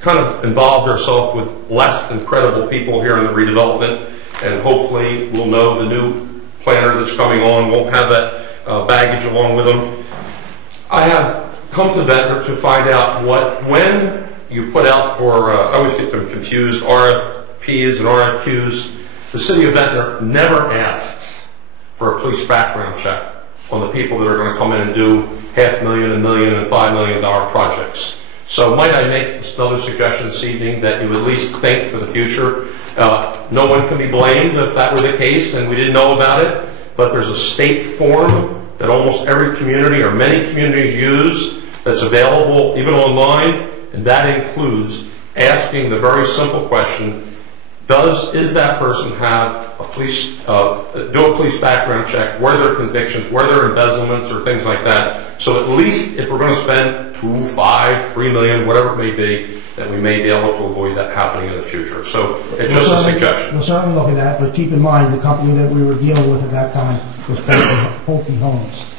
kind of involved ourselves with less than credible people here in the redevelopment, and hopefully we'll know the new planner that's coming on won't have that baggage along with them. I have come to Ventnor to find out when you put out for, I always get them confused, RFPs and RFQs, the city of Ventnor never asks for a police background check on the people that are going to come in and do $500,000, $1 million, and $5 million projects. So might I make another suggestion this evening that you at least think for the future? No one can be blamed if that were the case and we didn't know about it, but there's a state form that almost every community or many communities use that's available even online, and that includes asking the very simple question, is that person have a police, do a police background check, what are their convictions, what are their embezzlements or things like that. So at least if we're going to spend $2 million, $5 million, $3 million, whatever it may be, that we may be able to avoid that happening in the future. So it's just a suggestion. We'll certainly look at that, but keep in mind the company that we were dealing with at that time was Pulte Homes.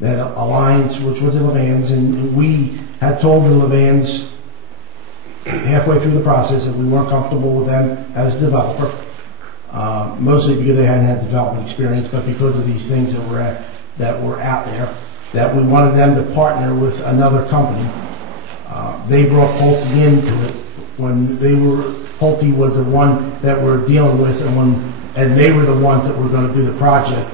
That alliance, which was in Levans, and we had told the Levans halfway through the process that we weren't comfortable with them as a developer, mostly because they hadn't had development experience, but because of these things that were out there, that we wanted them to partner with another company. They brought Pulte into it when Pulte was the one that we're dealing with, and they were the ones that were going to do the project.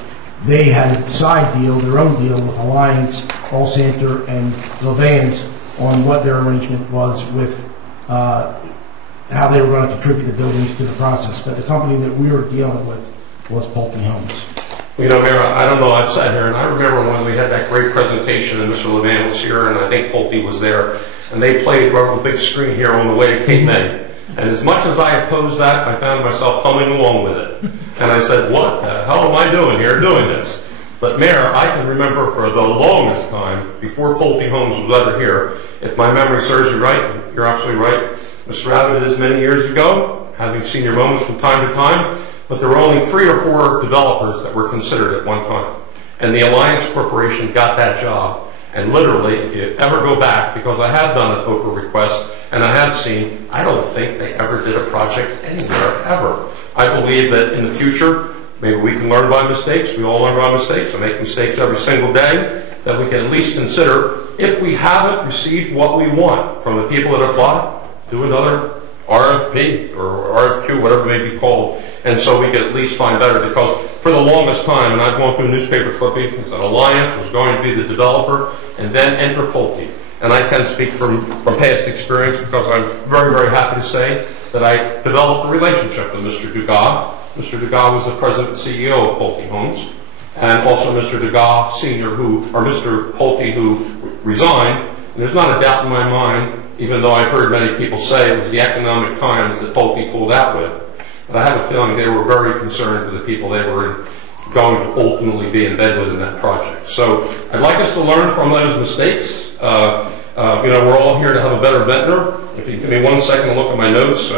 They had a side deal, their own deal with Alliance, All Center, and Levans on what their arrangement was with how they were going to contribute the buildings to the process. But the company that we were dealing with was Pulte Homes. You know, Mayor, I don't know, I've sat here, and I remember when we had that great presentation, and Mr. Levan was here, and I think Pulte was there, and they played on a big screen here on the way to Cape May. And as much as I opposed that, I found myself humming along with it. And I said, what the hell am I doing here doing this? But Mayor, I can remember for the longest time, before Pulte Homes was ever here, if my memory serves you right, you're absolutely right, Mr. Abbott, it is many years ago, having senior moments from time to time, but there were only 3 or 4 developers that were considered at one time. And the Alliance Corporation got that job. And literally, if you ever go back, because I have done an Oprah request, and I have seen, I don't think they ever did a project anywhere, ever. I believe that in the future, maybe we can learn by mistakes. We all learn by mistakes. I make mistakes every single day. That we can at least consider, if we haven't received what we want from the people that apply, do another RFP or RFQ, whatever it may be called. And so we can at least find better, because for the longest time, and I've gone through newspaper clippings, that Alliance was going to be the developer and then enter Pulte. And I can speak from past experience, because I'm very, very happy to say that I developed a relationship with Mr. Dugas. Mr. Dugas was the president and CEO of Pulte Homes, and also Mr. Dugas Sr., Mr. Pulte, who resigned. And there's not a doubt in my mind, even though I've heard many people say it was the economic times that Pulte pulled out with. But I have a feeling they were very concerned with the people they were going to ultimately be in bed with in that project. So I'd like us to learn from those mistakes. We're all here to have a better Ventnor. If you give me 1 second to look at my notes.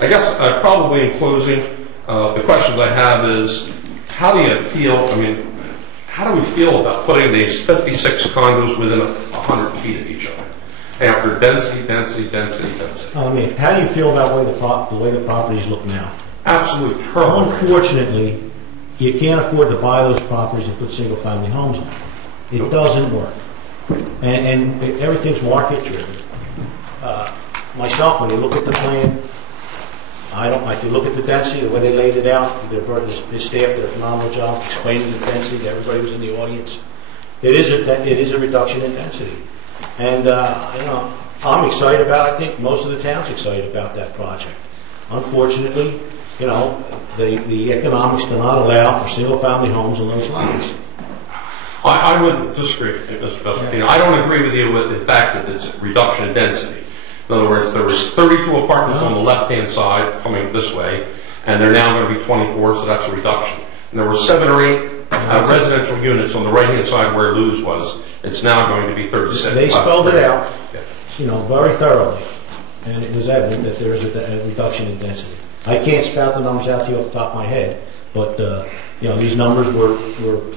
I guess probably in closing, the questions I have is, how do you feel, how do we feel about putting these 56 condos within 100 feet of each other? After density. How do you feel about the way the properties look now? Absolute trouble. Unfortunately, you can't afford to buy those properties and put single-family homes on. It doesn't work. And everything's market-driven. Myself, when you look at the plan, if you look at the density, the way they laid it out, his staff did a phenomenal job explaining the density to everybody who's in the audience. It is a reduction in density. And, I'm excited about it. I think most of the town's excited about that project. Unfortunately, the economics do not allow for single-family homes on those lots. I would disagree with you, Mr. Vespertino. I don't agree with you with the fact that it's a reduction in density. In other words, there was 32 apartments on the left-hand side coming this way, and they're now going to be 24, so that's a reduction. And there were 7 or 8 residential units on the right-hand side where Lou's was. It's now going to be 36. They spelled it out, very thoroughly, and it was evident that there is a reduction in density. I can't spout the numbers out to you off the top of my head, but these numbers were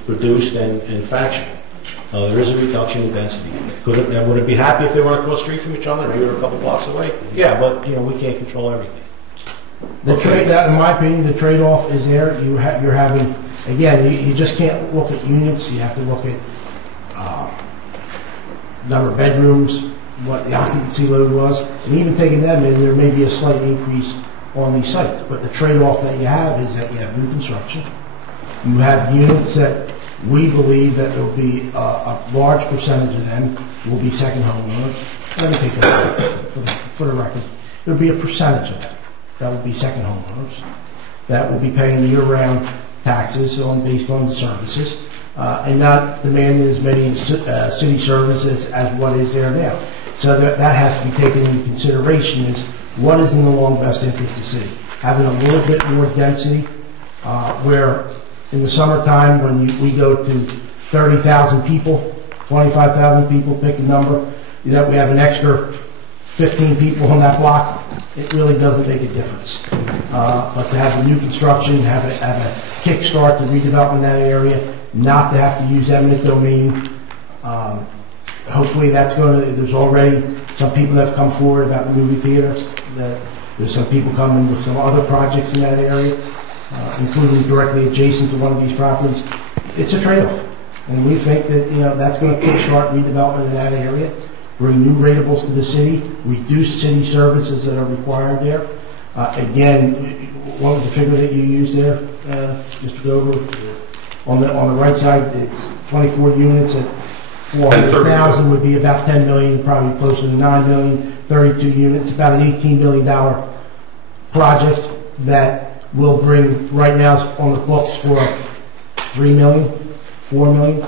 produced and factual. There is a reduction in density. Would it be happy if they weren't across the street from each other, maybe they're a couple blocks away? Yeah, but, we can't control everything. That, in my opinion, the trade-off is there. You're having, again, you just can't look at units. You have to look at number of bedrooms, what the occupancy load was, and even taking them in, there may be a slight increase on these sites. But the trade-off that you have is that you have new construction. You have units that we believe that there will be a large percentage of them will be second homeowners. Let me take that for the record. There will be a percentage of them that will be second homeowners that will be paying year-round taxes based on the services and not demanding as many city services as what is there now. So that has to be taken into consideration is what is in the long best interest of the city. Having a little bit more density where in the summertime when we go to 30,000 people, 25,000 people, pick a number, that we have an extra 15 people on that block, it really doesn't make a difference. But to have the new construction, have a kickstart to redevelopment in that area, not to have to use eminent domain. Hopefully that's going to, there's already some people that have come forward about the movie theater. There's some people coming with some other projects in that area, including directly adjacent to one of these properties. It's a trade-off. And we think that, that's going to kickstart redevelopment in that area, bring new ratables to the city, reduce city services that are required there. Again, what was the figure that you used there, Mr. Gober? On the right side, it's 24 units at 400,000 would be about 10 million, probably closer to 9 million. 32 units, about an $18 million project that will bring right now on the books for 3 million, 4 million.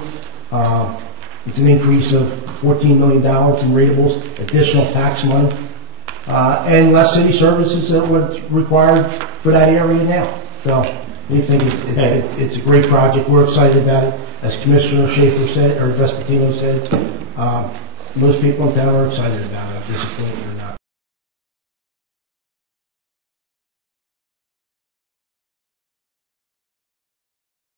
It's an increase of $14 million in ratables, additional tax money, and less city services than what's required for that area now. So we think it's a great project. We're excited about it. As Commissioner Schaefer said, or Vespatino said, most people in town are excited about it, disappointed or not.